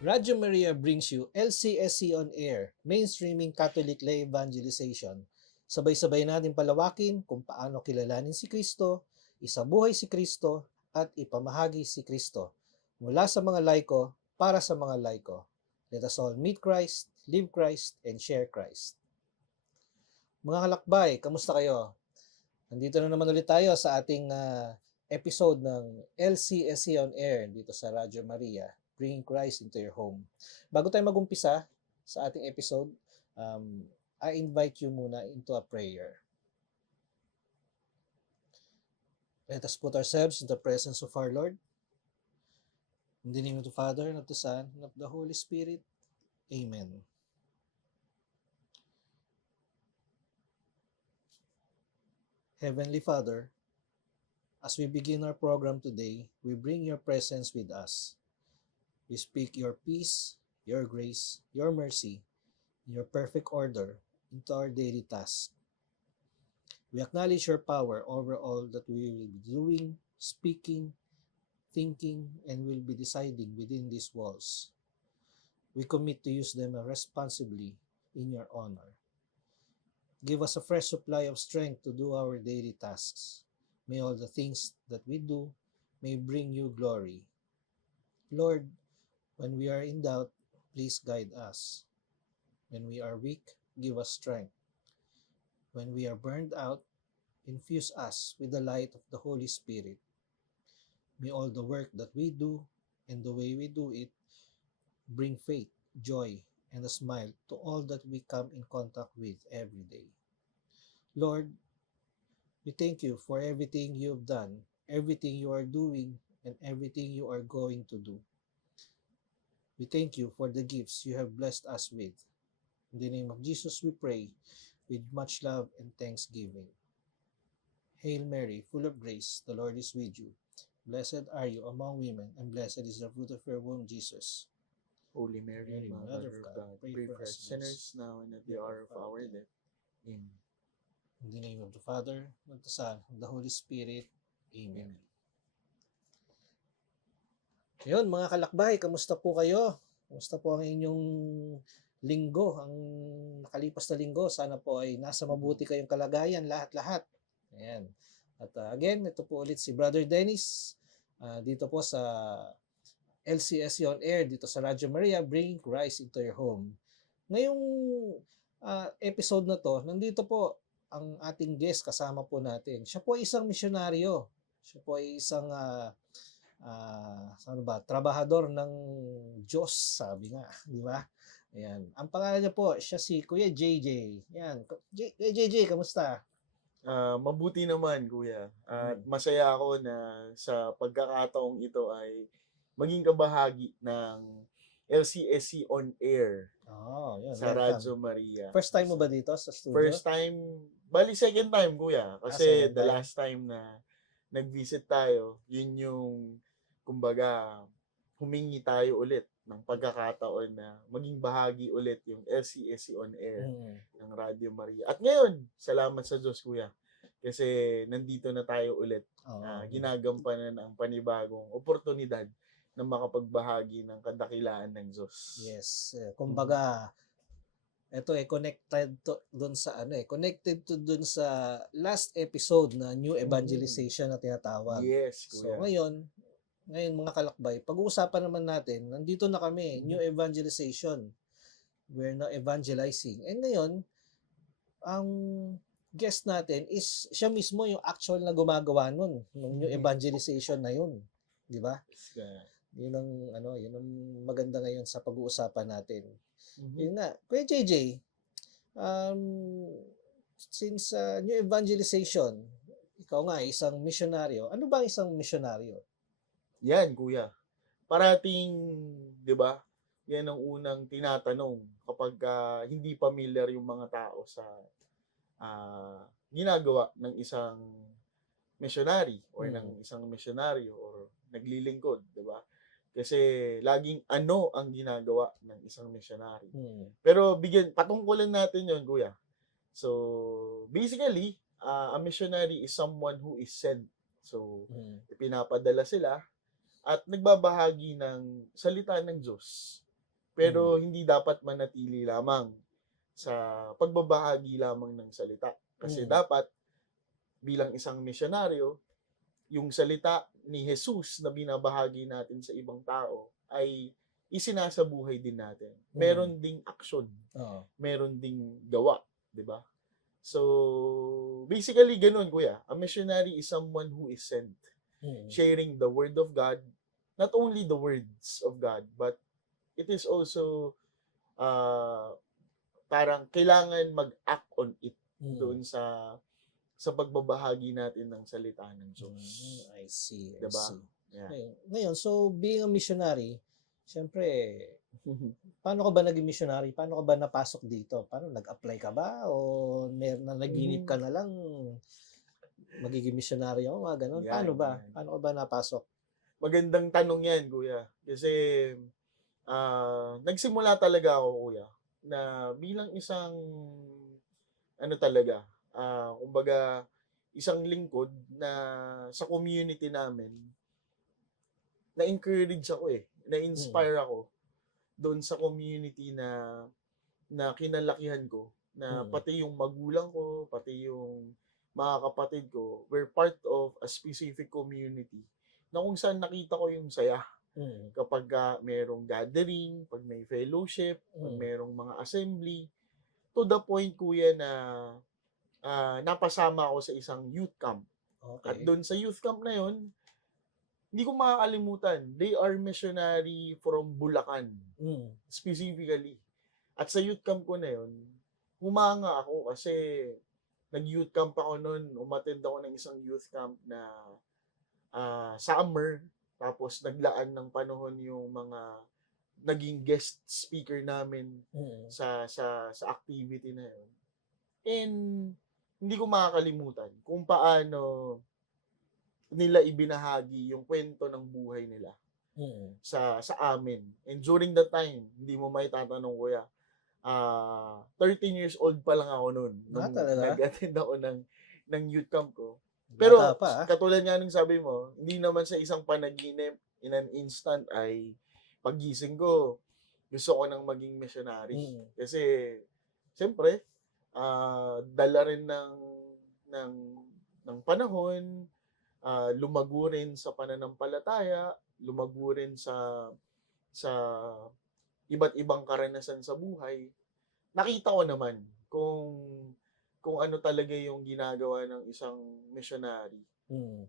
Radyo Maria brings you LCSC on Air, mainstreaming Catholic lay evangelization. Sabay-sabay natin palawakin kung paano kilalanin si Kristo, isabuhay si Kristo, at ipamahagi si Kristo. Mula sa mga laiko, para sa mga laiko. Let us all meet Christ, live Christ, and share Christ. Mga kalakbay, kamusta kayo? Nandito na naman ulit tayo sa ating episode ng LCSC on Air dito sa Radyo Maria, Bringing Christ into Your Home. Bago tayo magumpisa sa ating episode, I invite you muna into a prayer. Let us put ourselves in the presence of our Lord. In the name of the Father, and of the Son, and of the Holy Spirit. Amen. Heavenly Father, as we begin our program today, we bring your presence with us. We speak your peace, your grace, your mercy, your perfect order into our daily tasks. We acknowledge your power over all that we will be doing, speaking, thinking, and will be deciding within these walls. We commit to use them responsibly in your honor. Give us a fresh supply of strength to do our daily tasks. May all the things that we do may bring you glory. Lord, when we are in doubt, please guide us. When we are weak, give us strength. When we are burned out, infuse us with the light of the Holy Spirit. May all the work that we do and the way we do it bring faith, joy, and a smile to all that we come in contact with every day. Lord, we thank you for everything you have done, everything you are doing, and everything you are going to do. We thank you for the gifts you have blessed us with. In the name of Jesus we pray, with much love and thanksgiving. Hail Mary, full of grace, the Lord is with you. Blessed are you among women, and blessed is the fruit of your womb, Jesus. Holy Mary, Mother of God, pray for us sinners now and at the hour of our death. Amen. In the name of the Father, of the Son, and the Holy Spirit. Amen. Ayun, mga kalakbay, kamusta po kayo? Kamusta po ang inyong linggo, ang nakalipas na linggo? Sana po ay nasa mabuti kayong kalagayan, lahat-lahat. Ayan. At again, ito po ulit si Brother Dennis, dito po sa LCSC on Air, dito sa Radyo Maria, Bringing Christ into Your Home. Ngayong episode na to, nandito po ang ating guest, kasama po natin. Siya po ay isang misyonaryo. Siya po ay isang trabahador ng Diyos, sabi nga, di ba? Ayan. Ang pangalan niya po, siya si Kuya JJ. Ayan. Kuya JJ, kamusta? Mabuti naman, Kuya. At masaya ako na sa pagkakataong ito ay maging kabahagi ng LCSC on Air Yun, sa welcome. Radyo Maria. First time mo ba dito sa studio? First time, bali second time, Kuya. Kasi the last time na nag-visit tayo, yun yung, kumbaga, humingi tayo ulit ng pagkakataon na maging bahagi ulit yung LCSC on Air ng Radio Maria. At ngayon, salamat sa Diyos, Kuya. Kasi nandito na tayo ulit. Ginagampanan ang panibagong oportunidad na makapagbahagi ng kadakilaan ng Diyos. Yes. Kumbaga, ito connected to doon sa connected to doon sa last episode na new evangelization na tinatawag. Yes, Kuya. So ngayon mga kalakbay, pag-uusapan naman natin, nandito na kami, new evangelization. We're now evangelizing. And ngayon, ang guest natin is siya mismo yung actual na gumagawa nun, ng new evangelization na yun. Di ba? Yun ang maganda ngayon sa pag-uusapan natin. Yun nga, Kuya JJ, since new evangelization, ikaw nga isang misyonaryo. Ano ba isang misyonaryo? Yan, Kuya. Parating, 'di ba? Yan ang unang tinatanong kapag hindi familiar yung mga tao sa ginagawa ng isang missionary or ng isang misyonaryo or naglilingkod, 'di ba? Kasi laging ano ang ginagawa ng isang missionary. Pero patungkulan natin 'yon, Kuya. So, basically, a missionary is someone who is sent. So, ipinapadala sila at nagbabahagi ng salita ng Diyos Pero hindi dapat manatili lamang sa pagbabahagi lamang ng salita. Kasi dapat bilang isang misyonaryo, yung salita ni Jesus na binabahagi natin sa ibang tao ay isinasabuhay din natin. Meron ding aksyon, Oo. meron ding gawa, 'di ba? So, basically ganun, kuya. A missionary is someone who is sent, sharing the word of God, not only the words of God, but it is also parang kailangan mag-act on it doon sa pagbabahagi natin ng salita ng Diyos. I see, I Diba? see. Yeah. Ngayon, so being a missionary, syempre, paano ka ba naging missionary? Paano ka ba napasok dito? Paano, nag-apply ka ba? O naginip ka na lang, magiging missionary ako, mga ganun? Yan, Paano ba? yan. Paano ka ba napasok? Magandang tanong yan, kuya. Kasi nagsimula talaga ako, kuya, na bilang isang ano talaga, kumbaga isang lingkod na sa community namin, na-encourage ako na-inspire ako doon sa community na kinalakihan ko, na pati yung magulang ko, pati yung mga kapatid ko were part of a specific community na kung saan nakita ko yung saya kapag merong gathering, pag may fellowship, pag merong mga assembly, to the point, kuya, na napasama ako sa isang youth camp. Okay. At doon sa youth camp na yon, hindi ko makakalimutan, they are missionary from Bulacan, specifically. At sa youth camp ko na yon, humanga ako kasi nag-youth camp ako noon, umattend ako ng isang youth camp na summer, tapos naglaan ng panahon yung mga naging guest speaker namin sa activity na yun. And hindi ko makakalimutan kung paano nila ibinahagi yung kwento ng buhay nila sa amin. And during that time, hindi mo may tatanong, kuya, 13 years old pa lang ako noon nung nag-attend ako ng youth camp ko. Pero katulad nga nung sabi mo, hindi naman sa isang panaginip in an instant ay paggising ko, gusto ko nang maging missionary. Kasi siyempre, dala rin ng panahon, lumago rin sa pananampalataya, lumago rin sa iba't ibang karanasan sa buhay. Nakita ko naman kung ano talaga yung ginagawa ng isang missionary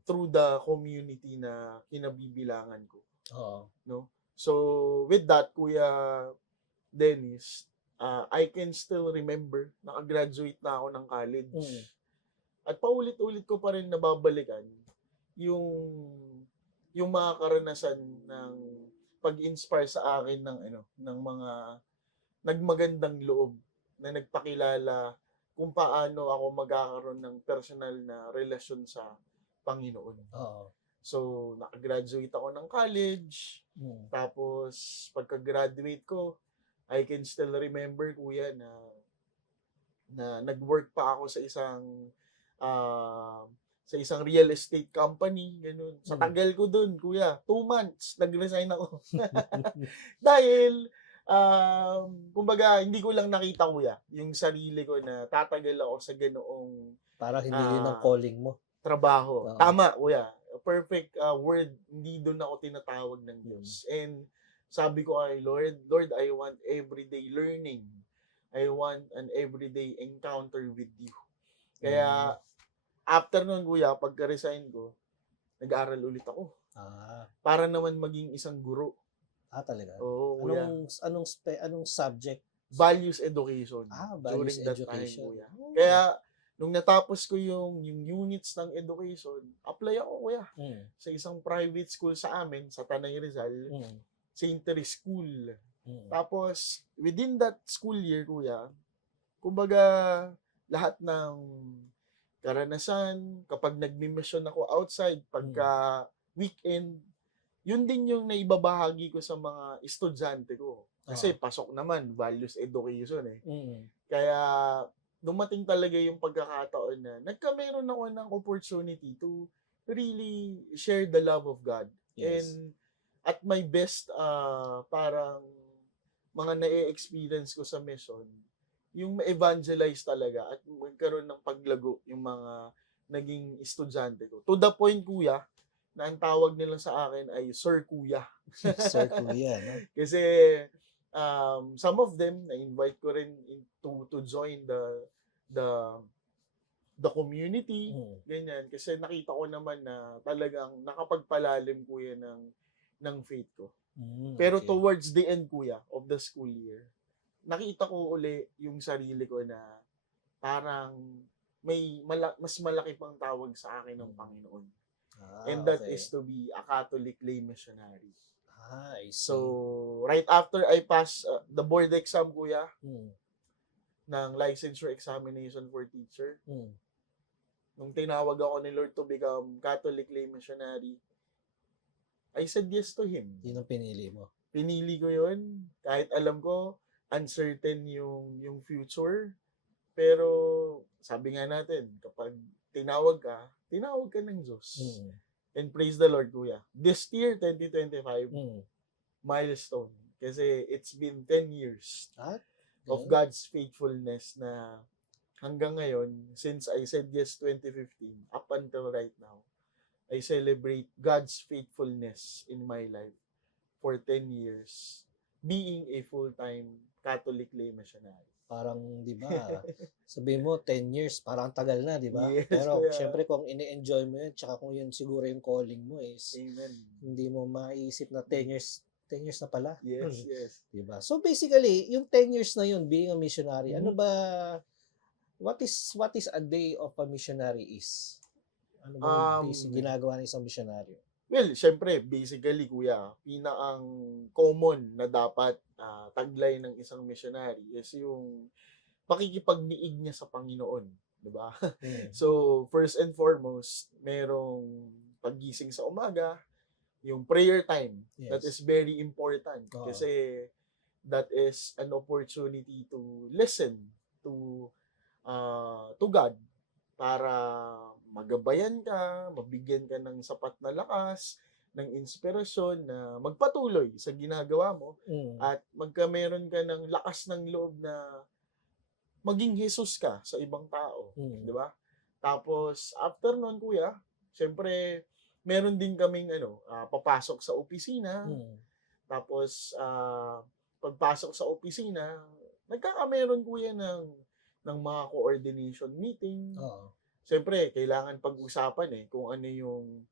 through the community na kinabibilangan ko. No? So, with that, Kuya Dennis, I can still remember, nakagraduate na ako ng college. At paulit-ulit ko pa rin nababalikan yung mga karanasan ng pag-inspire sa akin ng mga nagmagandang loob na nagpakilala kung paano ako magkakaroon ng personal na relasyon sa Panginoon. So, nakagraduate ako ng college. Tapos, pagka-graduate ko, I can still remember, kuya, na nag-work pa ako sa isang real estate company, ganun. Sa tagal ko dun, kuya, 2 months, nag-resign ako. Dahil, kumbaga, hindi ko lang nakita, kuya, yung sarili ko na tatagal ako sa ganoong parang hindi yun ang calling mo. Trabaho. Tama, kuya. Perfect word. Hindi doon ako tinatawag ng Diyos. And sabi ko kay Lord, I want everyday learning. I want an everyday encounter with you. Kaya, after nun, kuya, pagka-resign ko, nag-aaral ulit ako. Para naman maging isang guro. Talaga? Oo, kuya. Anong subject? Values education. Values during that education. time, kuya. Kaya, nung natapos ko yung units ng education, apply ako, kuya, sa isang private school sa amin, sa Tanay Rizal, St. Teresa School. Tapos, within that school year, kuya, kumbaga, lahat ng karanasan, kapag nagmi-mission ako outside, pagka weekend, yun din yung naibabahagi ko sa mga estudyante ko. Kasi pasok naman, values education Kaya, dumating talaga yung pagkakataon na nagkameron ako ng opportunity to really share the love of God. Yes. And at my best, parang mga na-experience ko sa mission, yung ma-evangelize talaga at magkaroon ng paglago yung mga naging estudyante ko. To the point, kuya, na ang tawag nila sa akin ay Sir Kuya. Sir Kuya, no? Kasi some of them, na-invite ko rin to join the the community, Mm. ganyan. Kasi nakita ko naman na talagang nakapagpalalim, kuya, ng faith ko. Pero Okay. towards the end, kuya, of the school year, nakita ko uli yung sarili ko na parang may mas malaki pang tawag sa akin ng Panginoon. And that Okay. is to be a Catholic lay missionary. I see. So, right after I pass the board exam, kuya, Mm. ng licensure examination for teacher, Mm. nung tinawag ako ni Lord to become Catholic lay missionary, I said yes to Him. Yun ang pinili mo. Pinili ko yun, kahit alam ko, uncertain yung future. Pero, sabi nga natin, kapag tinawag ka ng Diyos. Mm. And praise the Lord, kuya. This year, 2025, Mm. milestone. Kasi it's been 10 years At? of God's faithfulness na hanggang ngayon, since I said yes 2015, up until right now, I celebrate God's faithfulness in my life for 10 years, being a full-time Catholic lay missionary. Parang, di ba, sabihin mo, 10 years, parang tagal na, di ba? Yes, Pero, kuya. syempre, kung ini-enjoy mo yun, tsaka kung yun siguro yung calling mo is, Amen. hindi mo maiisip na 10 years na pala. Yes, yes. Di ba? So, basically, yung 10 years na yun, being a missionary, ano ba, what is a day of a missionary is? Ano ba yung basic ginagawa ng isang missionary? Well, syempre, basically, kuya, pinakang common na dapat taglay ng isang missionary is yung pakikipagdiig niya sa Panginoon. Diba? So, first and foremost, merong paggising sa umaga, yung prayer time. Yes. That is very important. Kasi that is an opportunity to listen to God para magabayan ka, mabigyan ka ng sapat na lakas, ng inspirasyon na magpatuloy sa ginagawa mo at magkameron ka ng lakas ng loob na maging Jesus ka sa ibang tao. Di ba? Tapos, after nun, kuya, syempre, meron din kaming papasok sa opisina. Tapos, pagpasok sa opisina, nagkakameron, kuya, ng mga coordination meeting. Siyempre, kailangan pag-usapan kung ano yung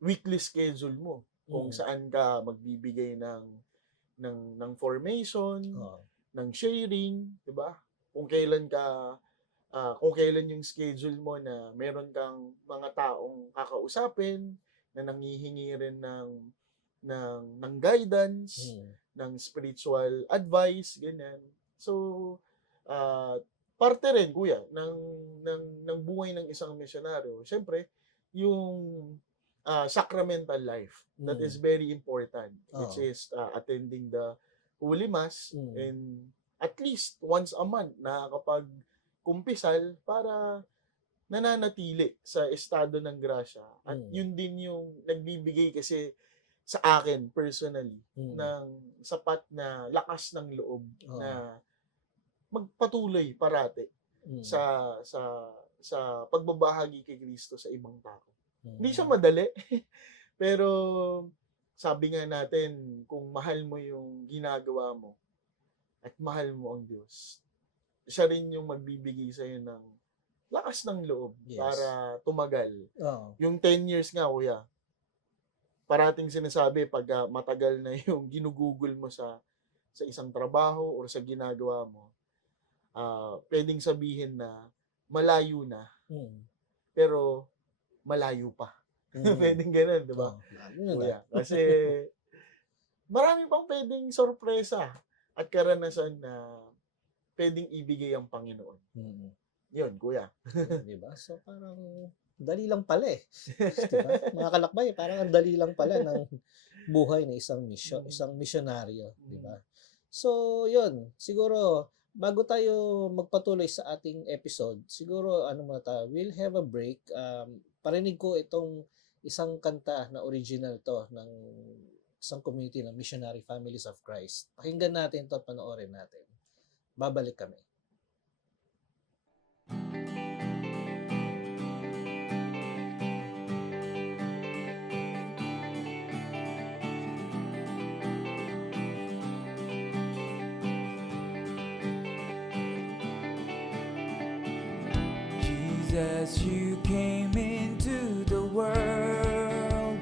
weekly schedule mo. Kung saan ka magbibigay ng formation, ng sharing, 'di ba? Kung kailan yung schedule mo na meron kang mga taong kakausapin na nanghihingi rin ng guidance, ng spiritual advice, ganyan. So, parte rin, kuya, ng buhay ng isang misyonaryo. Siyempre, yung sacramental life. That is very important. Which is attending the Holy Mass and at least once a month nakakapag-kumpisal para nananatili sa estado ng grasya. At yun din yung nagbibigay kasi sa akin personally ng sapat na lakas ng loob na magpatuloy parati sa pagbabahagi kay Kristo sa ibang tao. Hindi siya madali, pero sabi nga natin, kung mahal mo yung ginagawa mo at mahal mo ang Diyos, siya rin yung magbibigay sa'yo ng lakas ng loob para tumagal. Yung 10 years nga, kuya, parating sinasabi pag matagal na yung ginugugol mo sa isang trabaho or sa ginagawa mo, pwedeng sabihin na malayo na, pero malayo pa. Pwedeng ganun, di ba? Kuya. Kasi marami pang pwedeng sorpresa at karanasan na pwedeng ibigay ang Panginoon. Yun, kuya. Di ba? So parang dali lang pala eh. Diba? Mga kalakbay, parang ang dali lang pala ng buhay ng isang misyonaryo. Di ba? So, yun. Siguro, bago tayo magpatuloy sa ating episode, siguro, we'll have a break. Parinig ko itong isang kanta na original to ng isang community ng Missionary Families of Christ. Pakinggan natin ito at panoorin natin. Babalik kami. Jesus, you came into the world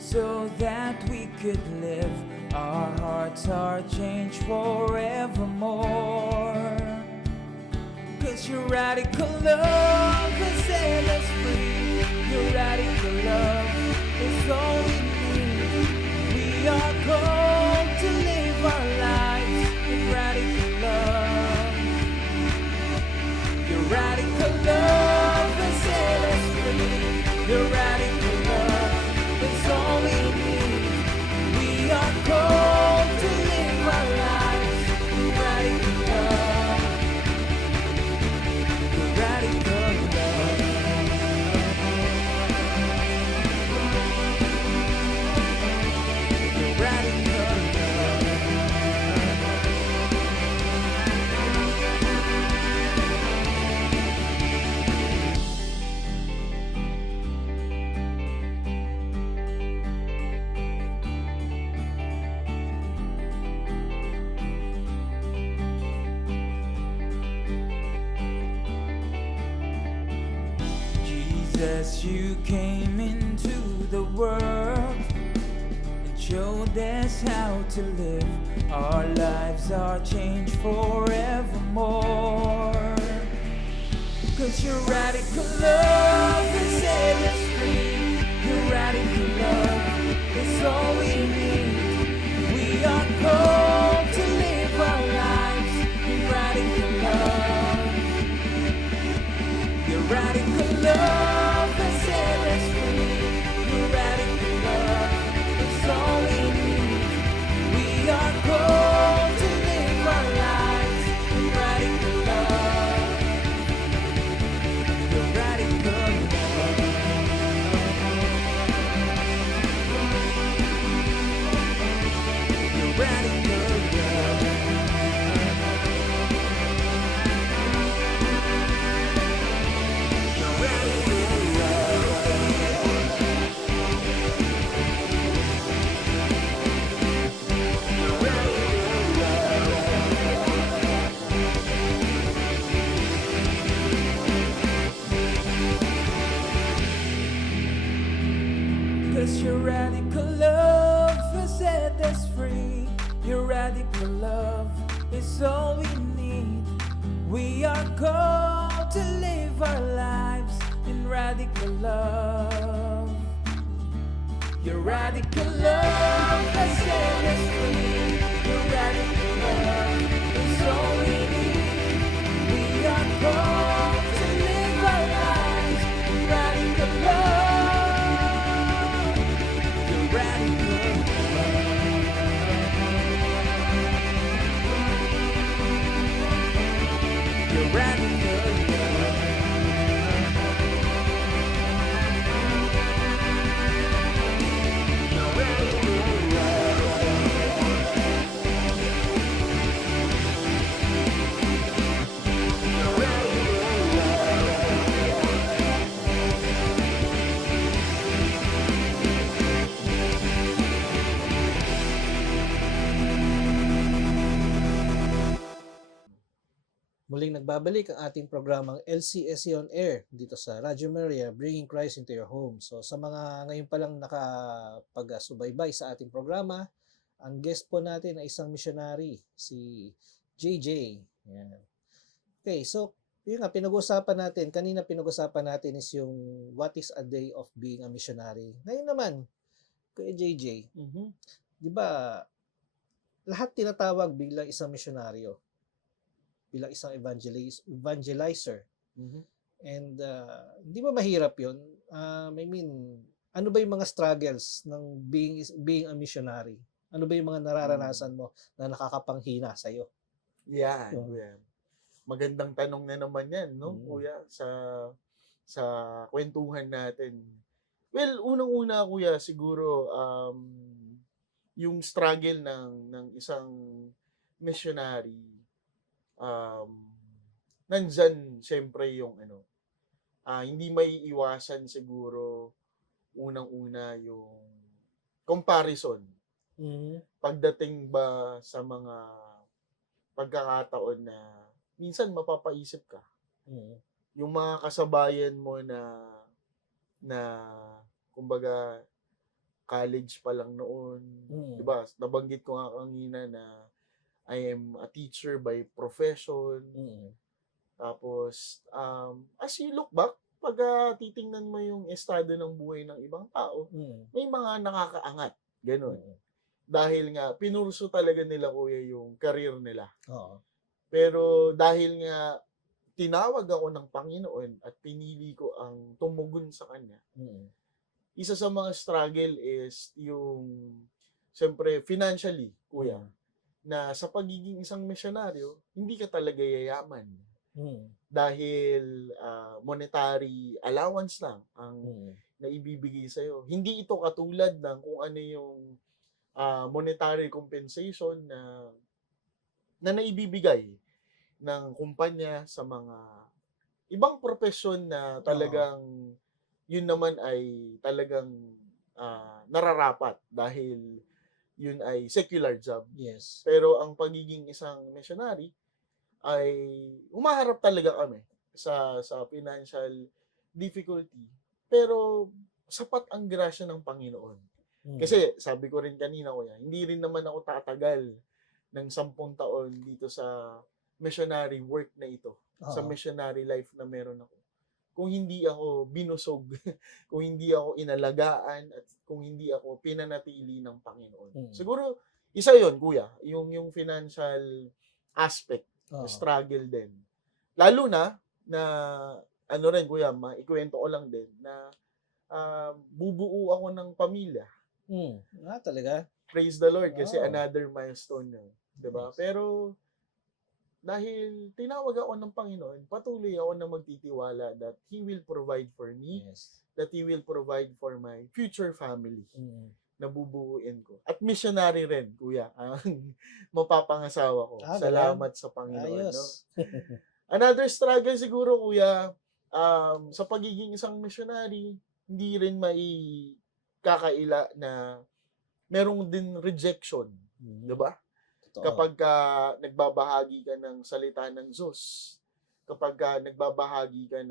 so that we could live. Our hearts are changed forevermore. 'Cause your radical love has set us free. Your radical love is all we need. We are called to live our lives in radical love. Your radical love has set us free. Your radical love is all we need. We are called to live our lives in radical love. Your radical love. Your radical love. Jesus, you came into the world and showed us how to live. Our lives are changed forevermore. 'Cause your radical love has set us free. Your radical love is all we need. We are called to live our lives in radical love. Your radical love has set us free. Your radical love is all we need. We are called to live our lives in radical love. Your radical love. Your radical love. Your radical Cause your radical love has set us free. Your radical love is all we need. We are called to live our lives in radical love. Your radical love has set us free. Your radical love is all we need. We are called to live our lives in radical love. Your radical love. Your radical love. Your radical Muling nagbabalik ang ating programang LCSC on Air dito sa Radyo Maria, Bringing Christ into Your Home. So sa mga ngayon pa lang nakapag-subaybay sa ating programa, ang guest po natin ay isang missionary, si JJ. Yan. Okay, so yun nga, kanina pinag-usapan natin is yung what is a day of being a missionary. Ngayon naman, kay JJ, di ba, lahat tinatawag bilang isang misyonaryo, bilang isang evangelizer. And di ba mahirap yun? I mean, ano ba yung mga struggles ng being a missionary? Ano ba yung mga nararanasan mo na nakakapanghina sa'yo? Yan, kuya. Magandang tanong na naman yan, no, kuya, sa kwentuhan natin. Well, unang-una, kuya, siguro, yung struggle ng isang missionary, nandyan siyempre yung hindi may iwasan siguro unang-una yung comparison. Mhm. Pagdating ba sa mga pagkakataon na minsan mapapaisip ka, Mhm. yung mga kasabayan mo na kumbaga college pa lang noon, Mhm. 'di ba? Nabanggit ko nga kanina na I am a teacher by profession. Mhm. Tapos as you look back, pag titingnan mo yung estado ng buhay ng ibang tao, Mhm. may mga nakakaangat, ganun. Mhm. Dahil nga pinurso talaga nila kuya yung career nila. Oo. Pero dahil nga tinawag ako ng Panginoon at pinili ko ang tumugon sa Kanya, Mhm. isa sa mga struggle is yung, siyempre, financially, kuya, Mhm. na sa pagiging isang misyonaryo, hindi ka talaga yayaman. Mhm. Dahil monetary allowance lang ang Mhm. naibibigay sa'yo. Hindi ito katulad ng kung ano yung monetary compensation na naibibigay ng kumpanya sa mga ibang profesyon na Oo. talagang yun naman ay talagang nararapat dahil yun ay secular job. Yes. Pero ang pagiging isang missionary ay umaharap talaga kami sa financial difficulty. Pero sapat ang grasya ng Panginoon. Mhm. Kasi sabi ko rin kanina kuya, hindi rin naman ako tatagal ng 10 taon dito sa missionary work na ito, sa Oo. missionary life na meron ako. Kung hindi ako binusog, kung hindi ako inalagaan, at kung hindi ako pinanatili ng Panginoon. Mhm. Siguro, isa yon kuya, yung financial aspect, Oo. struggle din. Lalo na ano rin kuya, maikwento ko lang din, na bubuo ako ng pamilya. Talaga? Praise the Lord, kasi Wow. another milestone yun. Diba? Nice. Pero, dahil tinawag ako ng Panginoon, patuloy ako na magtitiwala that He will provide for me, Yes. that He will provide for my future family Mhm. na bubuuin ko. At missionary rin, kuya, ang mapapangasawa ko. Talaga? Salamat sa Panginoon. No? Ayos. Another struggle siguro, kuya, sa pagiging isang missionary, hindi rin kakaila na merong din rejection. Mhm. Diba? Totoo. Kapag nagbabahagi ka ng salita ng Diyos, kapag nagbabahagi ka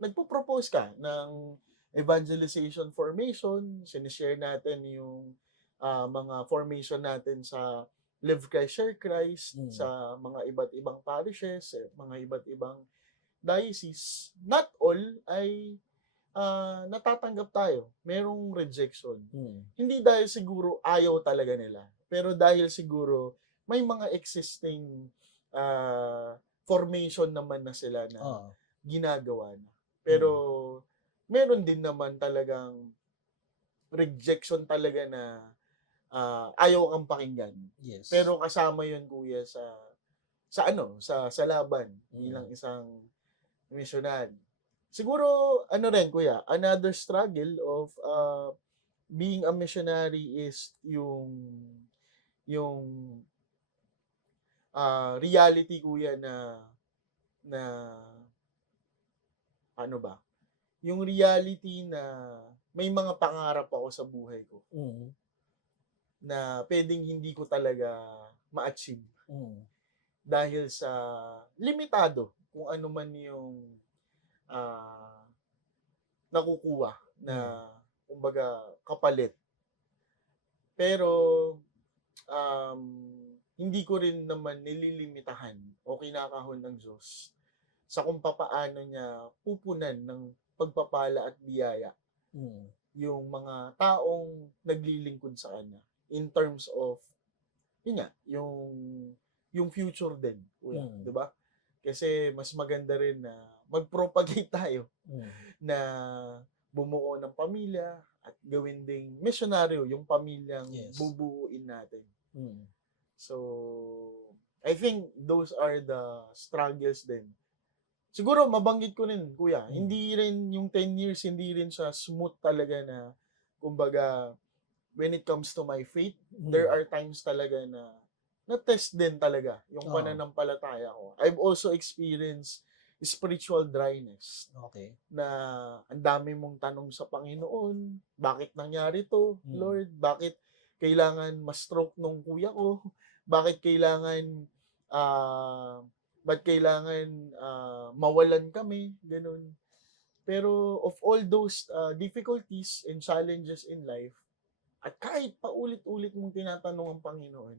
nagpo-propose ka ng evangelization formation, sinishare natin yung mga formation natin sa Live Christ, Share Christ, Mhm. sa mga iba't ibang parishes, mga iba't ibang diocese. Not all ay natatanggap tayo. Merong rejection. Mhm. Hindi dahil siguro ayaw talaga nila, pero dahil siguro may mga existing formation naman na sila na Oo. ginagawa na. Pero meron din naman talagang rejection talaga na ayaw kang pakinggan. Yes. Pero kasama yun kuya sa laban bilang Mhm. isang missionary. Siguro rin kuya, another struggle of being a missionary is yung reality kuya na ano ba? Yung reality na may mga pangarap ako sa buhay ko Mhm. na pwedeng hindi ko talaga ma-achieve Mhm. dahil sa limitado kung ano man yung nakukuha na kumbaga kapalit. Pero hindi ko rin naman nililimitahan o kinakahon ng Diyos sa kung papaano niya pupunan ng pagpapala at biyaya Mhm. yung mga taong naglilingkod sa Kanya in terms of yun nga, yung future din, kuya, Mm. 'di ba? Kasi mas maganda rin na mag-propagate tayo Mhm. na bumuo ng pamilya at gawin ding misyonaryo yung pamilyang Yes. bubuuin natin. Mhm. So, I think those are the struggles din. Siguro mabanggit ko rin, kuya, hindi rin yung 10 years, hindi rin siya smooth talaga na, kumbaga, when it comes to my faith, Mm. there are times talaga na na-test din talaga yung Oo. pananampalataya ko. I've also experienced spiritual dryness Okay. na ang dami mong tanong sa Panginoon, bakit nangyari to, Mm. Lord? Bakit kailangan ma-stroke nung kuya ko? Bakit kailangan mawalan kami? Ganun. Pero of all those difficulties and challenges in life, at kahit paulit-ulit mong tinatanong ang Panginoon,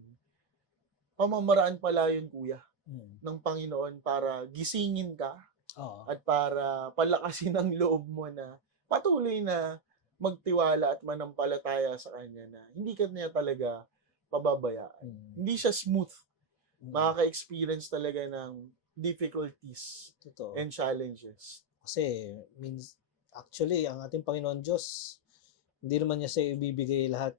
pamamaraan pala yun, kuya, Mm. ng Panginoon para gisingin ka Oo. at para palakasin ang loob mo na patuloy na magtiwala at manampalataya sa Kanya na hindi ka niya talaga pababayaan. Mm. Hindi siya smooth. Mm. Makaka-experience talaga ng difficulties Totoo. and challenges. Kasi actually ang ating Panginoon Diyos, hindi naman niya sa ibibigay lahat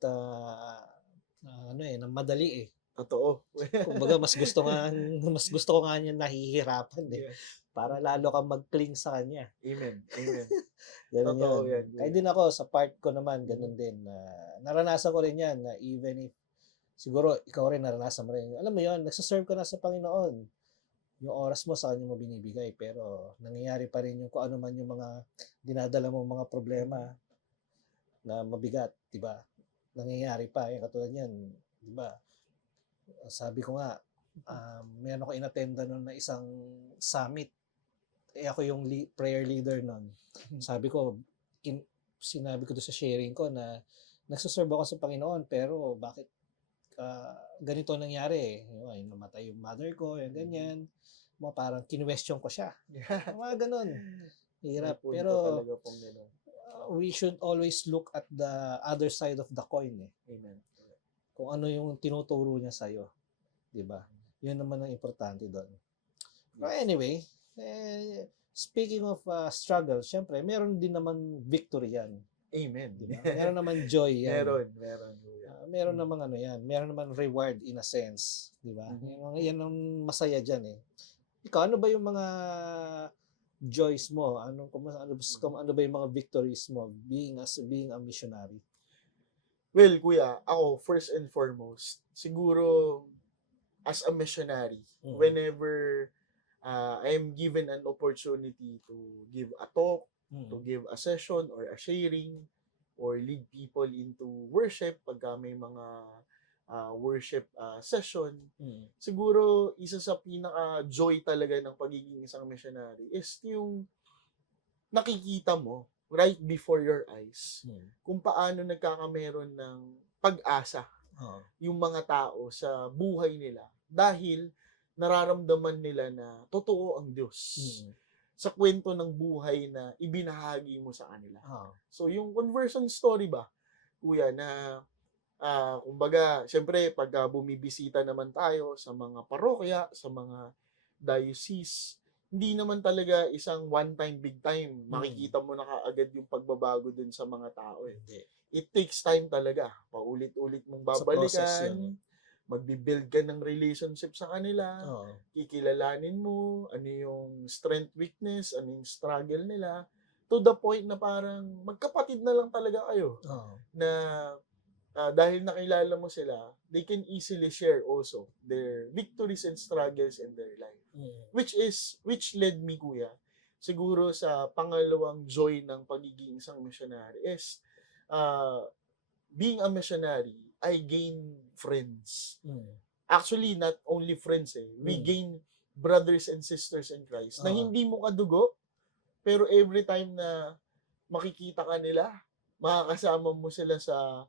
ng madali eh. Totoo. Kumbaga mas gusto ko nga niya nahihirapan eh. Yes. Para lalo kang mag-cling sa kanya. Amen. Amen. Ganun Totoo yun. yan. Kaya din ako sa part ko naman ganun din. Naranasan ko rin yan na even if siguro ikaw rin naranasan mo rin. Alam mo yun, nagsaserve ka na sa Panginoon. Yung oras mo sa kanya mo binibigay pero nangyayari pa rin yung kung ano man yung mga dinadala mong mga problema na mabigat, 'di ba? Nangyayari pa katulad niyan, 'di ba? Sabi ko nga, meron ako inattenda noon na isang summit. Ako yung prayer leader noon. Sabi ko, sinabi ko doon sa sharing ko na nagsaserve ako sa Panginoon pero bakit ganito nangyari yung namatay yung mother ko, yung ganyan. Parang kinwestiyon ko siya. Mga ganun. Hirap. Pero we should always look at the other side of the coin eh. Amen. Kung ano yung tinuturo niya sa'yo. Diba? Yun naman ang importante doon. But anyway, speaking of struggle, syempre, meron din naman victory yan. Amen. Diba? Meron naman joy yan. Meron. Meron namang meron naman reward in a sense. Diba? Yan ang masaya dyan eh. Ikaw, ano ba yung mga joys mo? Ano ba yung mga victories mo being a missionary? Well, kuya, ako, first and foremost, siguro, as a missionary, whenever I am given an opportunity to give a talk, to give a session or a sharing, or lead people into worship, pagka may mga worship session, siguro, isa sa pinaka-joy talaga ng pagiging isang missionary is yung nakikita mo, right before your eyes, kung paano nagkakameron ng pag-asa yung mga tao sa buhay nila dahil nararamdaman nila na totoo ang Diyos sa kwento ng buhay na ibinahagi mo sa kanila. So yung conversion story ba, kuya, na kumbaga, syempre pag bumibisita naman tayo sa mga parokya, sa mga diocese, hindi naman talaga isang one-time, big time. Makikita mo na kaagad yung pagbabago dun sa mga tao. It takes time talaga. Paulit-ulit mong babalikan. Magbibuild ka ng relationship sa kanila. Kikilalanin mo ano yung strength, weakness, ano yung struggle nila. To the point na parang magkapatid na lang talaga kayo. Na dahil nakilala mo sila, they can easily share also their victories and struggles in their life. Which led me, kuya, siguro sa pangalawang joy ng pagiging isang missionary is being a missionary, I gain friends. Actually, not only friends we gain brothers and sisters in Christ na hindi mo kadugo, pero every time na makikita ka nila, makakasama mo sila sa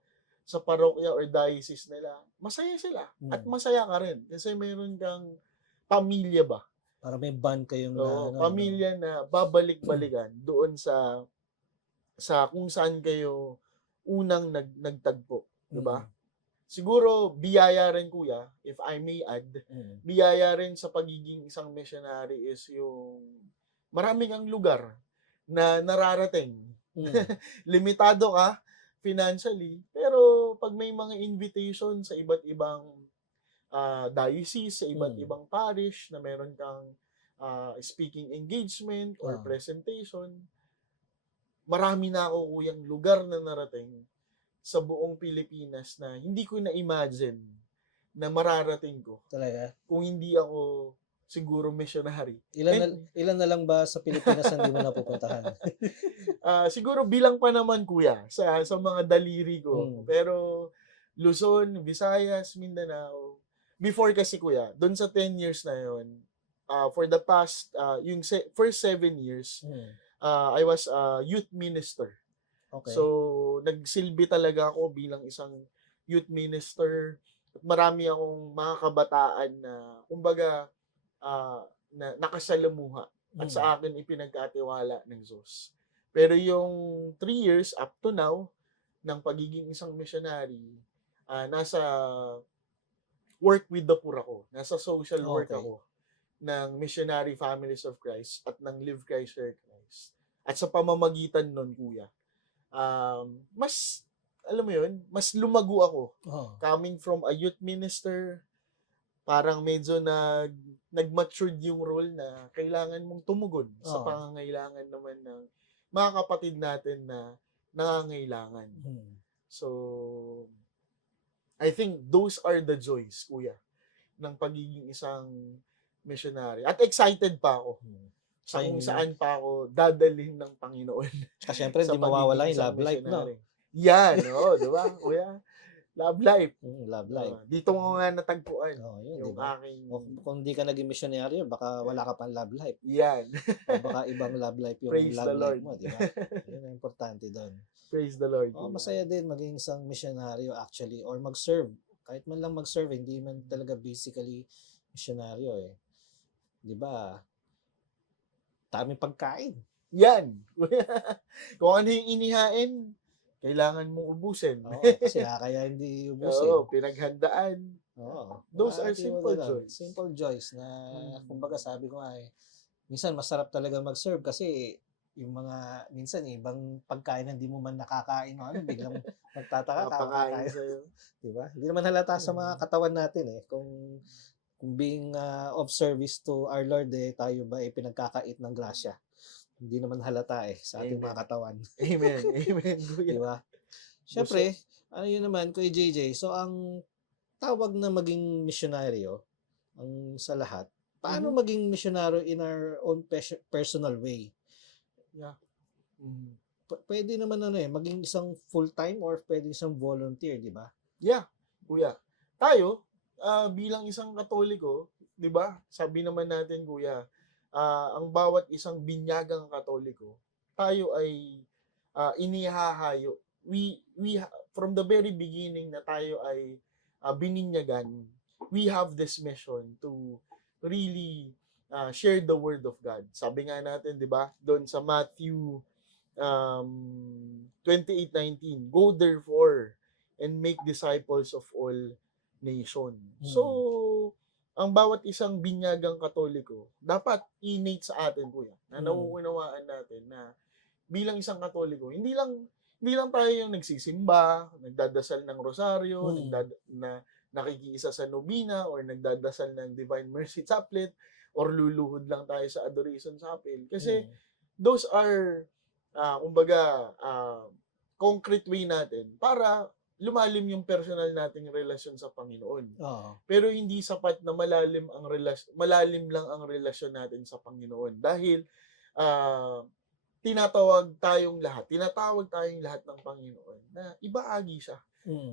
parokya or diocese nila, masaya sila. At masaya ka rin. Kasi mayroon kang pamilya ba? Para may bond kayong pamilya na babalik-balikan doon sa kung saan kayo unang nagtagpo. Diba? Siguro, biyaya rin, kuya, if I may add, biyaya rin sa pagiging isang missionary is yung maraming ang lugar na nararating. Limitado ka financially, pero pag may mga invitation sa iba't ibang diocese, sa iba't ibang parish na meron kang speaking engagement or presentation, marami na ako kuyang lugar na narating sa buong Pilipinas na hindi ko na-imagine na mararating ko Talaga? kung hindi ako siguro missionary. Ilan na lang ba sa Pilipinas ang hindi mo napupuntahan? Siguro bilang pa naman kuya sa mga daliri ko. Pero Luzon, Visayas, Mindanao. Before kasi kuya, doon sa 10 years na yon, for the past first 7 years, I was a youth minister. Okay. So nagsilbi talaga ako bilang isang youth minister. At marami akong mga kabataan na kumbaga na nakasalamuha at sa akin ipinagkatiwala ng Diyos. Pero yung 3 years up to now ng pagiging isang missionary, nasa work with the poor ako. Nasa social work Okay. ako ng Missionary Families of Christ at ng Live Christ Share Christ. At sa pamamagitan nun, kuya, mas, alam mo yun, mas lumago ako. Coming from a youth minister, parang medyo nag-matured yung role na kailangan mong tumugon sa pangangailangan naman ng mga kapatid natin na nangangailangan. So, I think those are the joys, kuya, ng pagiging isang missionary. At excited pa ako sa kung saan pa ako dadalhin ng Panginoon. Kasi syempre, hindi mawawala yung love life, no? Yan, di ba, kuya? Love life. Love life. Dito mo nga natagpuan Yun, yung diba? aking... Kung hindi ka naging misyonaryo, baka wala ka pang love life. Yan. O baka ibang love life yung Praise love the Lord. life mo, di ba? Yun ang importante doon. Praise the Lord. Masaya din maging isang misyonaryo actually, or mag-serve. Kahit man lang mag-serve, hindi man talaga basically misyonaryo eh. Di ba? Daming pagkain. Yan. Kung ano yung inihain, kailangan mong ubusin. Kasi kaya hindi ubusin. Pinaghandaan. Those are simple joys. Simple joys na, kumbaga sabi ko nga minsan masarap talaga mag-serve kasi yung mga, minsan ibang pagkain na hindi mo man nakakain biglang magtataka Kapakain sa'yo. Diba? Hindi naman halata sa mga katawan natin kung being of service to our Lord tayo ba pinagkakait ng grasya. Hindi naman halata sa ating mga katawan. Amen. Amen. Diba? Siyempre, yun naman, Kuya JJ, so ang tawag na maging misyonaryo, ang sa lahat, paano maging misyonaryo in our own personal way? Yeah. Pwede naman maging isang full-time or pwede isang volunteer, di ba? Yeah, kuya. Tayo, bilang isang Katoliko, di ba? Sabi naman natin, kuya, ang bawat isang binyagang Katoliko, tayo ay inihahayo. We from the very beginning na tayo ay bininyagan, we have this mission to really share the word of God. Sabi nga natin, di ba? Doon sa Matthew 28:19, go therefore and make disciples of all nations. So, ang bawat isang binyagang Katoliko, dapat innate sa atin, kuya, na nauunawaan natin na bilang isang Katoliko, hindi lang tayo yung nagsisimba, nagdadasal ng rosaryo, nakikiisa sa nobina, or nagdadasal ng Divine Mercy Chaplet, or luluhod lang tayo sa Adoration Chapel. Kasi those are, concrete way natin para lumalim yung personal nating relasyon sa Panginoon. Pero hindi sapat na malalim lang ang relasyon natin sa Panginoon dahil tinatawag tayong lahat ng Panginoon na ibaagi siya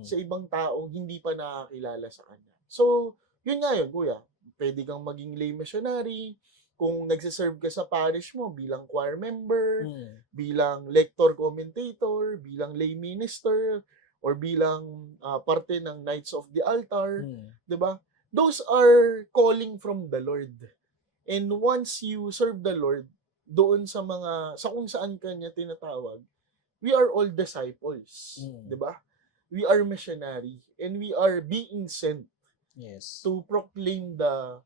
sa ibang taong hindi pa nakakilala sa Kanya. So, yun nga yun, kuya. Pwede kang maging lay missionary, kung nagsiserve ka sa parish mo bilang choir member, bilang lector commentator, bilang lay minister, or bilang parte ng Knights of the Altar, 'di ba? Those are calling from the Lord. And once you serve the Lord doon sa kung saan kanya tinatawag, we are all disciples, 'di ba? We are missionary and we are being sent to proclaim the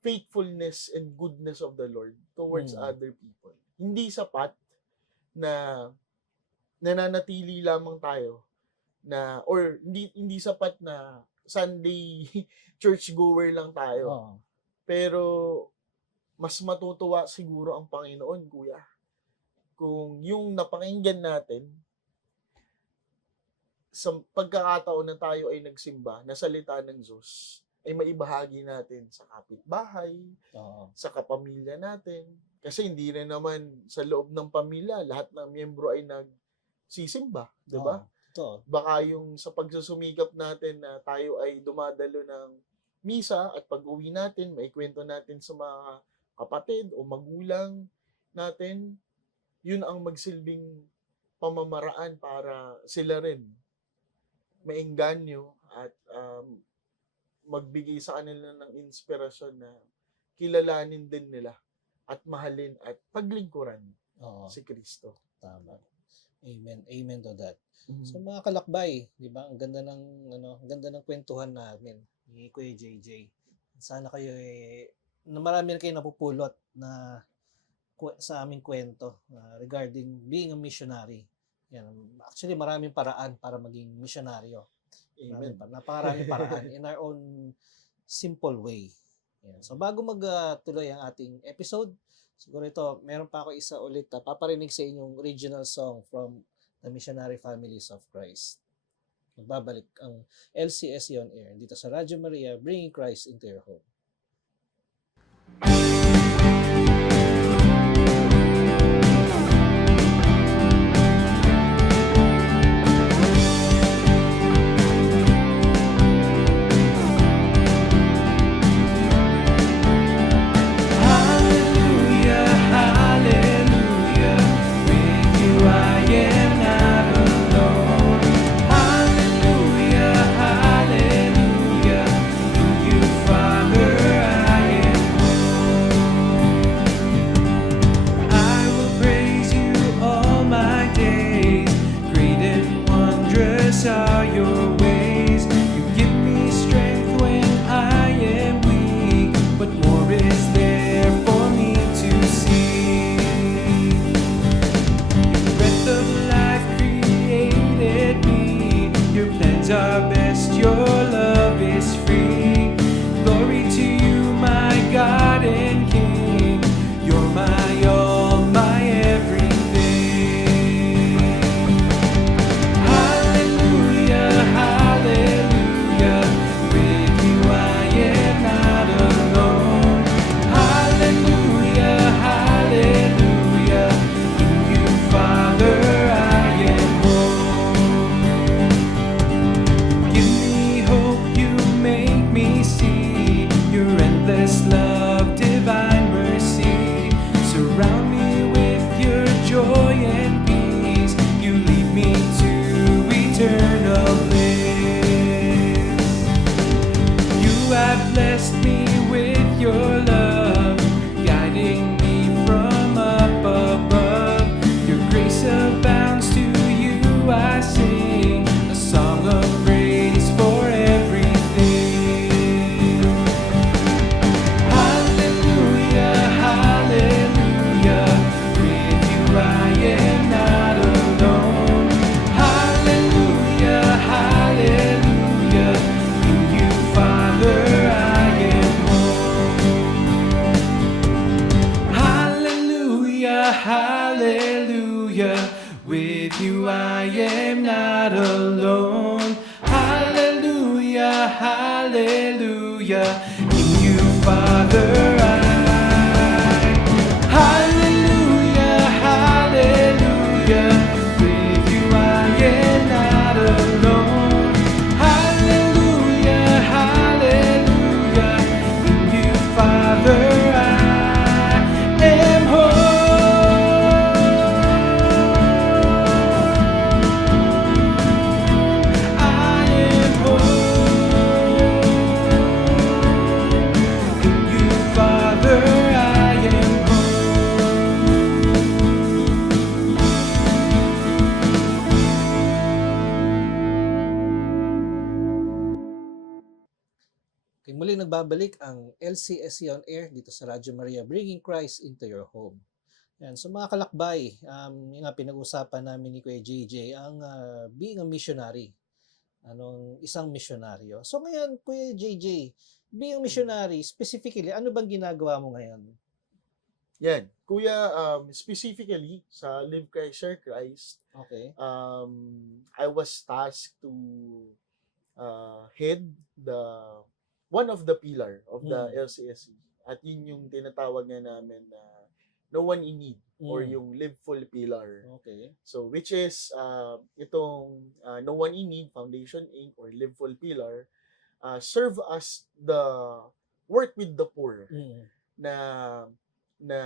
faithfulness and goodness of the Lord towards other people. Hindi sapat na nananatili lamang tayo or hindi sapat na Sunday churchgoer lang tayo. Pero mas matutuwa siguro ang Panginoon, kuya, kung yung napakinggan natin sa pagkakataon na tayo ay nagsimba, na salita ng Diyos, ay maibahagi natin sa kapitbahay, Oo. sa kapamilya natin. Kasi hindi na naman sa loob ng pamilya, lahat ng miyembro ay nagsisimba, di ba? Oo. Totoo. Baka yung sa pagsusumikap natin na tayo ay dumadalo ng misa at pag-uwi natin, maikwento natin sa mga kapatid o magulang natin, yun ang magsilbing pamamaraan para sila rin maengganyo at magbigay sa kanila ng inspirasyon na kilalanin din nila at mahalin at paglingkuran Oo. si Kristo. Tama. Amen. Amen to that. Mm. So mga kalakbay, 'di ba? Ang ganda ng ang ganda ng kwentuhan namin ni Kuya JJ. Sana kayo na marami na kayo napupulot na sa aming kwento regarding being a missionary. Yan. Actually, maraming paraan para maging misyonaryo. Amen. Napakaraming paraan in our own simple way. Yan. So bago magtuloy ang ating episode, siguro ito, meron pa ako isa ulit paparinig sa inyong original song from the Missionary Families of Christ. Magbabalik ang LCSC on air dito sa Radyo Maria, bringing Christ into your home. Hallelujah, hallelujah, with you I am not alone. Hallelujah, hallelujah, in you, Father, I am home. I will praise you all my days. Great and wondrous are your ways. You give me strength when I am weak. What more is there for me to see? Your breath of life created me. Your plans are best, your love is free. Glory to you, my God and King. You're my all, my everything. Hallelujah, hallelujah, with you I am not alone. Hallelujah, hallelujah, in you, Father, I am home. Give me hope, you make me see your endless love, divine mercy. Surround me with your joy and peace. You lead me to eternal bliss. You have blessed me with your love, guiding me from up above. Your grace abounds, to you I sing a song of praise for everything. Hallelujah, hallelujah, with you I am not alone. Hallelujah, hallelujah, in you, Father, I am home. Hallelujah, hallelujah, with you I am not alone. Hallelujah, hallelujah, in you, Father, Hallelujah, hallelujah, with you I am not alone. Hallelujah, hallelujah, in you, Father, I am home. I am home. In you, Father, I am Okay, muli nagbabalik ang LCSC on air dito sa Radyo Maria, bringing Christ into your home. Yan. So mga kalakbay, yung nga pinag-usapan namin ni Kuya JJ, ang being a missionary. Isang misyonaryo. So ngayon, Kuya JJ, being a missionary, specifically, ano bang ginagawa mo ngayon? Yan. Kuya, specifically sa Live Christ, Share Christ, Okay. I was tasked to head the one of the pillar of the LCSC. At yun yung tinatawag nga namin na No One in Need or yung Live Full pillar. Okay. So which is itong No One in Need Foundation Inc. or Live Full pillar serve as the work with the poor na na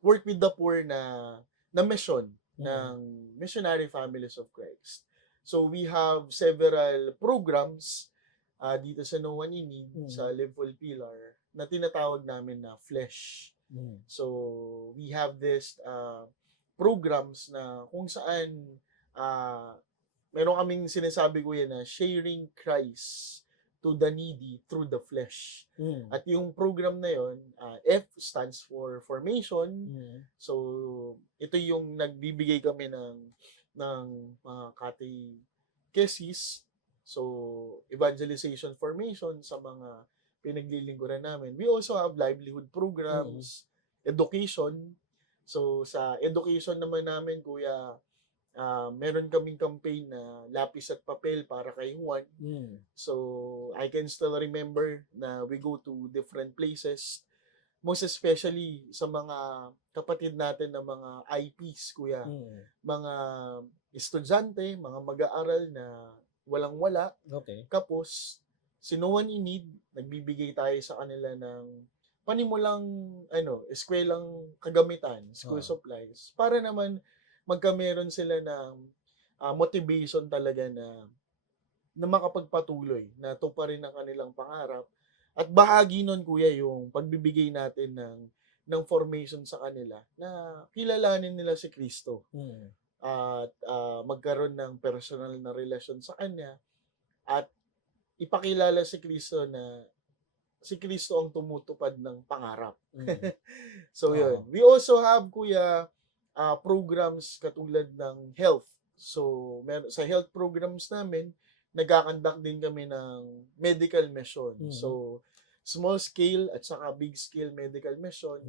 work with the poor na mission ng Missionary Families of Christ. So we have several programs dito sa No One in Need sa Live Full pillar na tinatawag namin na Flesh. So we have this programs na kung saan meron kaming sinasabi ko yan na sharing Christ to the needy through the flesh. At yung program na yon, F stands for formation. So ito yung nagbibigay kami ng mga catechesis. So evangelization formation sa mga pinaglilingkuran namin. We also have livelihood programs, education. So sa education naman namin, kuya, meron kaming campaign na lapis at papel para kay Juan. So I can still remember na we go to different places, most especially sa mga kapatid natin na mga IPs, kuya. Mga estudyante, mga mag-aaral na walang-wala. Okay. Kapos, si No One in Need, nagbibigay tayo sa kanila ng panimulang eskwelang kagamitan, school supplies, para naman magkameron sila ng motivation talaga na makapagpatuloy na tuparin ang kanilang pangarap. At bahagi nun, kuya, yung pagbibigay natin ng formation sa kanila na kilalanin nila si Kristo. At magkaroon ng personal na relasyon sa Kanya at ipakilala si Kristo na si Kristo ang tumutupad ng pangarap. So yun. We also have, kuya, programs katulad ng health. So sa health programs namin, nagkakandak din kami ng medical mission. So small scale at saka big scale medical mission.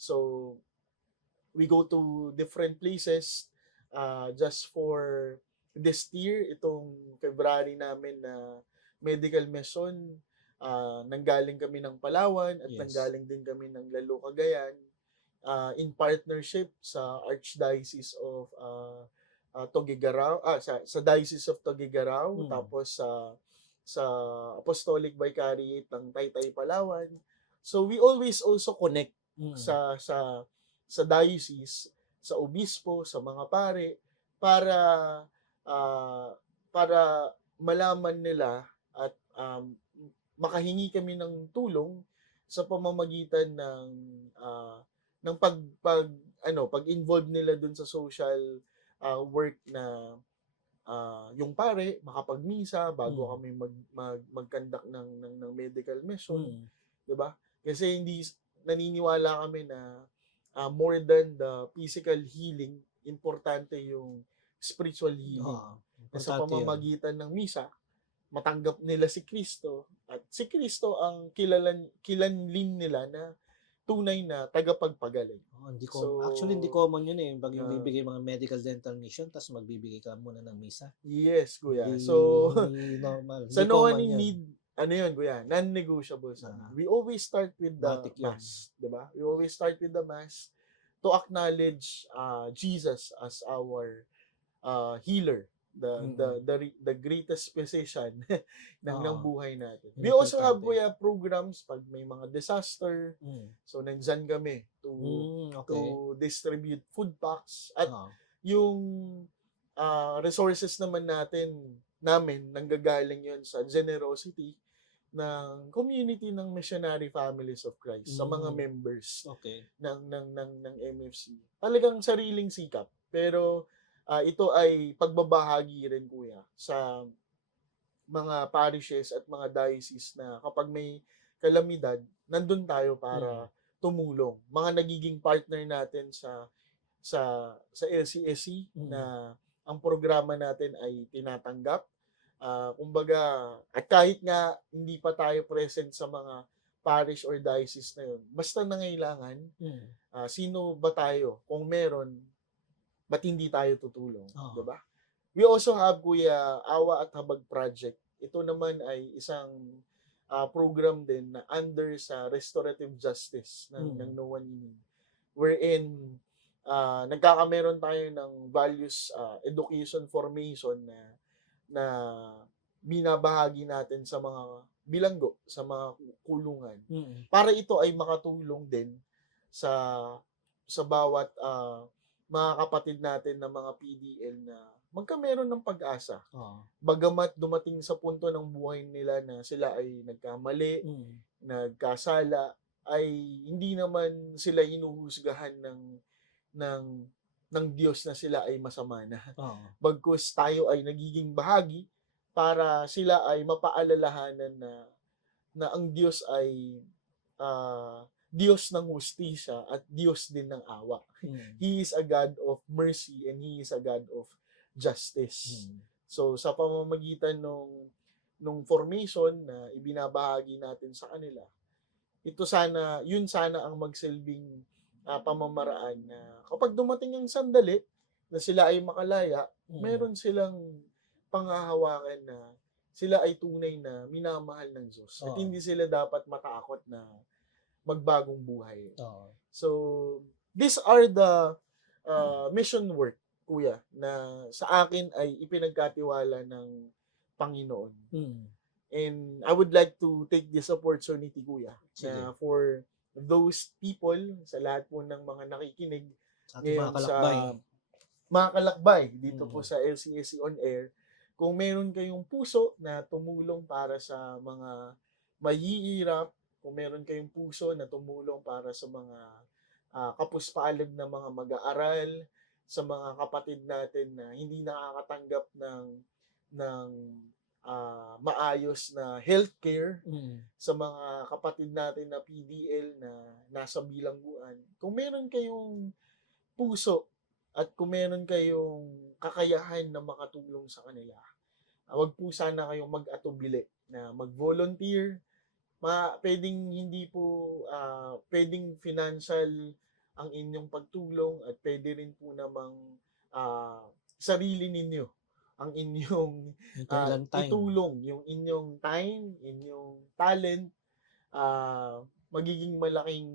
So we go to different places just for this year, itong February namin na medical mission. Nanggaling kami ng Palawan at nanggaling din kami ng Lalo, Cagayan. In partnership sa Archdiocese of Tuguegarao, sa Diocese of Tuguegarao, tapos sa Apostolic Vicariate ng Taytay, Palawan. So we always also connect sa diocese, sa obispo, sa mga pare para malaman nila at makahingi kami ng tulong sa pamamagitan ng pag-involve nila dun sa social work na yung pare makapagmisa bago kami mag-conduct ng medical mission, 'di ba? Kasi hindi naniniwala kami na more than the physical healing, importante yung spiritual healing. Sa pamamagitan ng misa, matanggap nila si Kristo at si Kristo ang kilanlin nila na tunay na tagapagpagaling. Actually, hindi common yun eh. Pag yung bibigay mga medical dental mission, tapos magbibigay ka muna ng misa. Yes, kuya. Hindi, So, hindi normal. sa No One in Need, yun, kuya? Non-negotiable. We always start with the Mass. Diba? We always start with the Mass to acknowledge Jesus as our healer. The greatest physician ng buhay natin. We also have, kuya, programs pag may mga disaster. So nandyan kami to distribute food packs at yung resources naman namin nanggagaling yon sa generosity ng community ng Missionary Families of Christ sa mga members ng MFC. Talagang sariling sikap, pero ito ay pagbabahagi rin, kuya, sa mga parishes at mga diocese na kapag may kalamidad, nandun tayo para tumulong. Mga nagiging partner natin sa LCSC na ang programa natin ay tinatanggap. Kumbaga, at kahit nga hindi pa tayo present sa mga parish or diocese na yun. Basta nangailangan, Mm. sino ba tayo? Kung meron, ba't hindi tayo tutulong? Oo. Diba? We also have, Kuya, Awa at Habag Project. Ito naman ay isang program din na under sa restorative justice ng No One in Need. Wherein, nagkakameron tayo ng values education formation na binabahagi natin sa mga bilanggo, sa mga kulungan. Mm. Para ito ay makatulong din sa bawat mga kapatid natin na mga PDL na magkameron ng pag-asa. Oo. Bagamat dumating sa punto ng buhay nila na sila ay nagkamali, Mm. nagkasala, ay hindi naman sila hinuhusgahan ng Diyos na sila ay masama na. Oo. Bagkus tayo ay nagiging bahagi para sila ay mapaalalahanan na ang Diyos ay Diyos ng hustisya at Diyos din ng awa. Mm. He is a God of mercy and He is a God of justice. Mm. So sa pamamagitan nung formation na ibinabahagi natin sa kanila, yun sana ang magsilbing pamamaraan na kapag dumating ang sandali na sila ay makalaya, meron silang panghahawakan na sila ay tunay na minamahal ng Diyos. At Oo. hindi sila dapat matakot na magbagong buhay. Oo. So, these are the mission work, Kuya, na sa akin ay ipinagkatiwala ng Panginoon. Mm. And I would like to take this opportunity, Kuya, Sige. na for those people, sa lahat po ng mga nakikinig, Sa ating mga ngayon kalakbay. mga kalakbay dito po Mm. sa LCSC On Air, kung meron kayong puso na tumulong para sa mga mahihirap, kung meron kayong puso na tumulong para sa mga kapuspalad na mga mag-aaral, sa mga kapatid natin na hindi nakakatanggap ng maayos na healthcare, Mm. sa mga kapatid natin na PDL na nasa bilangguan, kung meron kayong puso at kung meron kayong kakayahan na makatulong sa kanila, wag po sana kayong mag-atubili na mag-volunteer. Pwedeng hindi po pwedeng financial ang inyong pagtulong at pwede rin po namang sarili ninyo ang inyong Yung kanilang time. itulong, yung inyong time, inyong talent, magiging malaking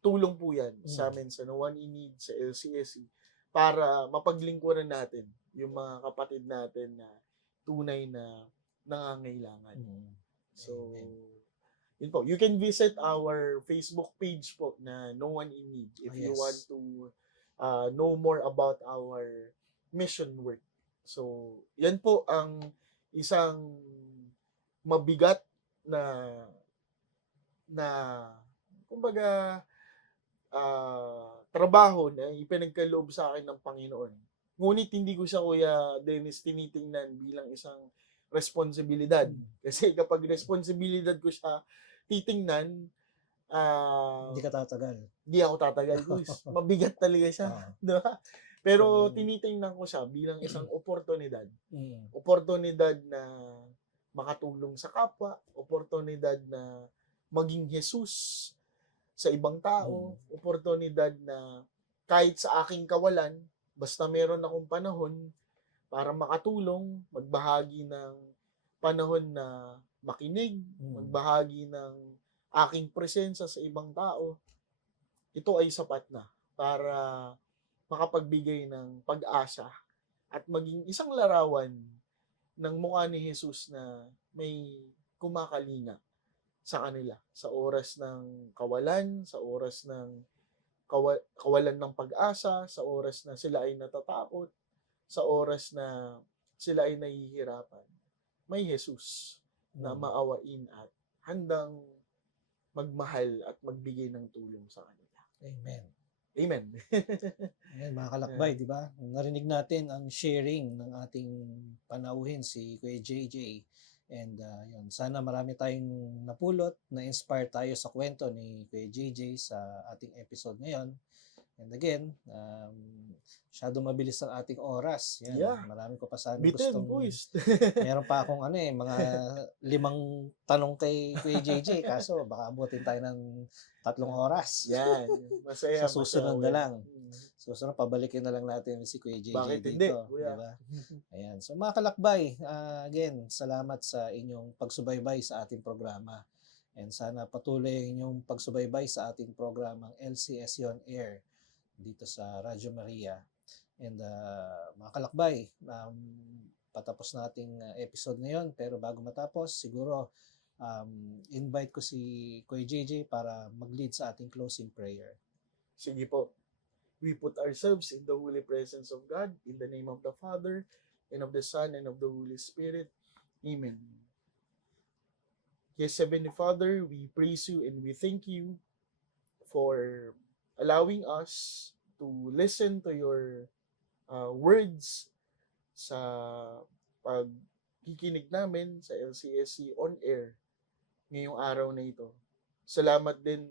tulong po yan sa amin sa No One in Need, sa LCSC, para mapaglingkuran natin yung mga kapatid natin na tunay na nangangailangan. Mm. So, yun po. You can visit our Facebook page po na No One in Need if you Yes. want to know more about our mission work. So, yan po ang isang mabigat na kumbaga trabaho na ipinagkaloob sa akin ng Panginoon. Ngunit hindi ko siya, Kuya Dennis, tinitingnan bilang isang responsibilidad. Kasi kapag responsibilidad ko siya titingnan, Hindi ka tatagal. hindi ako tatagal. Mabigat talaga siya. Oo. Diba? Pero Mm. tinitingnan ko siya bilang isang oportunidad. Mm. Oportunidad na makatulong sa kapwa, oportunidad na maging Jesus sa ibang tao, oportunidad na kahit sa aking kawalan, basta meron akong panahon para makatulong, magbahagi ng panahon na makinig, magbahagi ng aking presensya sa ibang tao, ito ay sapat na para makapagbigay ng pag-asa at maging isang larawan ng mukha ni Jesus na may kumakalinga sa kanila sa oras ng kawalan, sa oras ng kawalan ng pag-asa, sa oras na sila ay natatakot, sa oras na sila ay nahihirapan. May Jesus na maawain at handang magmahal at magbigay ng tulong sa kanila. Amen. Amen. Ayan, mga kalakbay, di ba? Narinig natin ang sharing ng ating panauhin si Kuya JJ. And yun, sana marami tayong napulot, na-inspire tayo sa kwento ni Kuya JJ sa ating episode ngayon. And again, masyado mabilis ang ating oras. Yan, Yeah. marami ko pa sana Bitin, gustong... boys. Meron pa akong mga 5 tanong kay Kuya JJ, kaso baka abutin tayo ng 3 oras. Yan. Masaya. Sa susunod masaya. na lang. Susunod, pabalikin na lang natin si Kuya JJ Bakit dito. hindi, kuya? Diba? Ayan. So mga kalakbay, again, salamat sa inyong pagsubaybay sa ating programa. And sana patuloy inyong pagsubaybay sa ating programang LCSC on Air dito sa Radyo Maria. And mga kalakbay, patapos nating episode ngayon, pero bago matapos, siguro invite ko si Kuya JJ para mag-lead sa ating closing prayer. Sige po. We put ourselves in the holy presence of God, in the name of the Father, and of the Son, and of the Holy Spirit. Amen. Yes, Heavenly Father, we praise you and we thank you for allowing us to listen to your words sa pagkikinig namin sa LCSC on air ngayong araw na ito. Salamat din,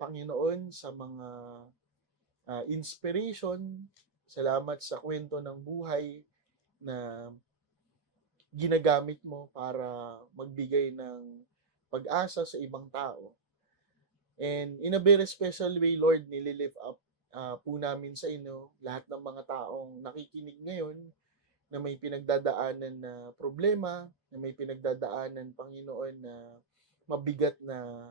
Panginoon, sa mga inspiration. Salamat sa kwento ng buhay na ginagamit mo para magbigay ng pag-asa sa ibang tao. And in a very special way, Lord, nililift up po namin sa inyo lahat ng mga taong nakikinig ngayon na may pinagdadaanan na problema, na may pinagdadaanan, Panginoon, na mabigat na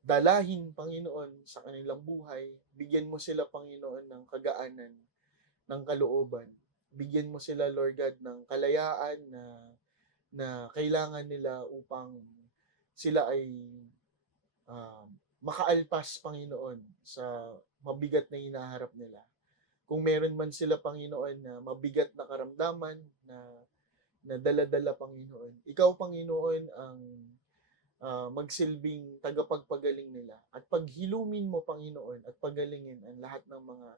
dalahin, Panginoon, sa kanilang buhay. Bigyan mo sila, Panginoon, ng kagaanan, ng kalooban. Bigyan mo sila, Lord God, ng kalayaan na kailangan nila upang sila ay makaalpas, Panginoon, sa mabigat na hinaharap nila. Kung meron man sila, Panginoon, na mabigat na karamdaman na dala-dala, Panginoon. Ikaw, Panginoon, ang magsilbing tagapagpagaling nila. At paghilumin mo, Panginoon, at pagalingin ang lahat ng mga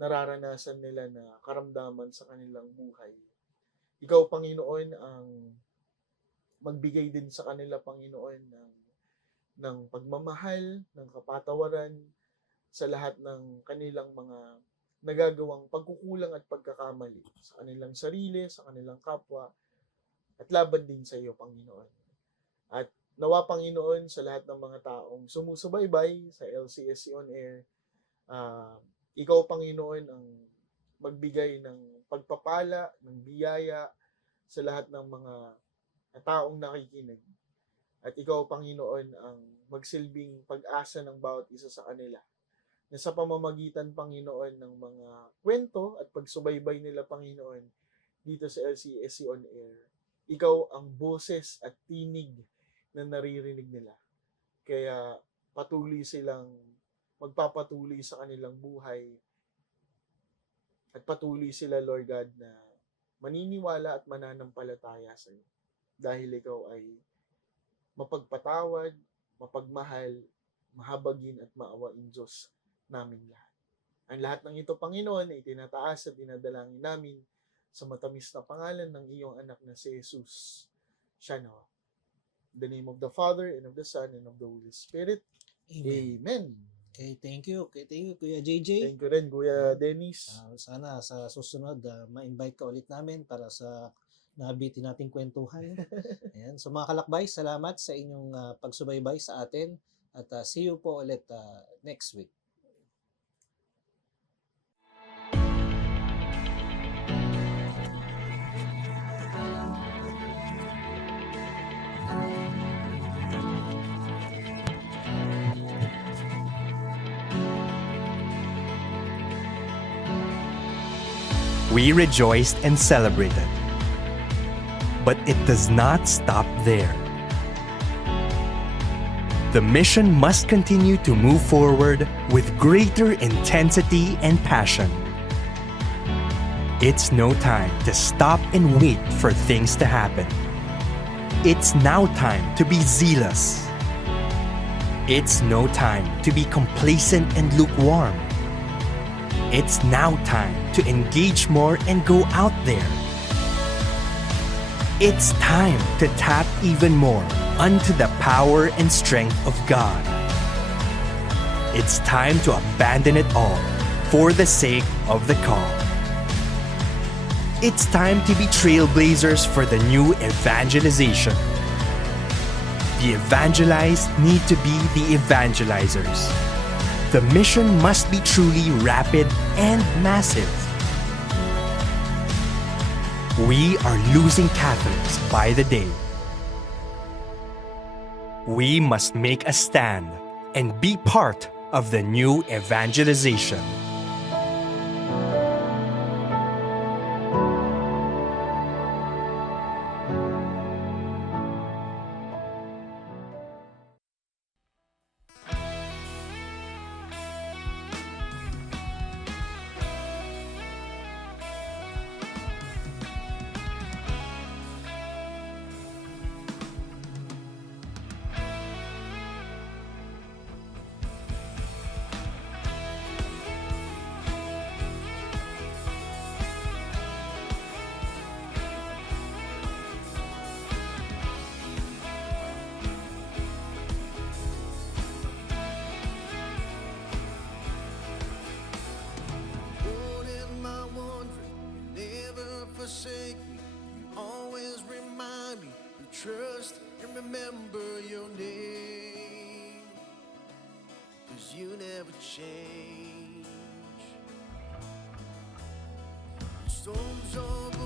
nararanasan nila na karamdaman sa kanilang buhay. Ikaw, Panginoon, ang magbigay din sa kanila, Panginoon, ng pagmamahal, ng kapatawaran sa lahat ng kanilang mga nagagawang pagkukulang at pagkakamali sa kanilang sarili, sa kanilang kapwa, at laban din sa iyo, Panginoon. At nawa, Panginoon, sa lahat ng mga taong sumusubaybay sa LCSC on Air, ikaw, Panginoon, ang magbigay ng pagpapala, ng biyaya sa lahat ng mga taong nakikinig. At ikaw, Panginoon, ang magsilbing pag-asa ng bawat isa sa kanila. Na sa pamamagitan, Panginoon, ng mga kwento at pagsubaybay nila, Panginoon, dito sa LCSC on Air, ikaw ang boses at tinig na naririnig nila. Kaya patuloy silang magpapatuloy sa kanilang buhay at patuloy sila, Lord God, na maniniwala at mananampalataya sa iyo. Dahil ikaw ay mapagpatawad, mapagmahal, mahabagin at maawain Diyos namin lahat. Ang lahat ng ito, Panginoon, ay tinataas at dinadalangin namin sa matamis na pangalan ng iyong anak na si Jesus. Siya nawa. In the name of the Father, and of the Son, and of the Holy Spirit. Amen. Okay, thank you. Okay, thank you, Kuya JJ. Thank you rin, Kuya Dennis. Sana sa susunod, ma-invite ka ulit namin para sa nabitin nating kwentuhan. Ayan. So mga kalakbay, salamat sa inyong pagsubaybay sa atin at see you po ulit next week. We rejoiced and celebrated. But it does not stop there. The mission must continue to move forward with greater intensity and passion. It's no time to stop and wait for things to happen. It's now time to be zealous. It's no time to be complacent and lukewarm. It's now time to engage more and go out there. It's time to tap even more unto the power and strength of God. It's time to abandon it all for the sake of the call. It's time to be trailblazers for the new evangelization. The evangelized need to be the evangelizers. The mission must be truly rapid and massive. We are losing Catholics by the day. We must make a stand and be part of the new evangelization. Lord, in my wandering, you never forsake me. You always remind me to trust and remember your name. 'Cause you never change. Storms of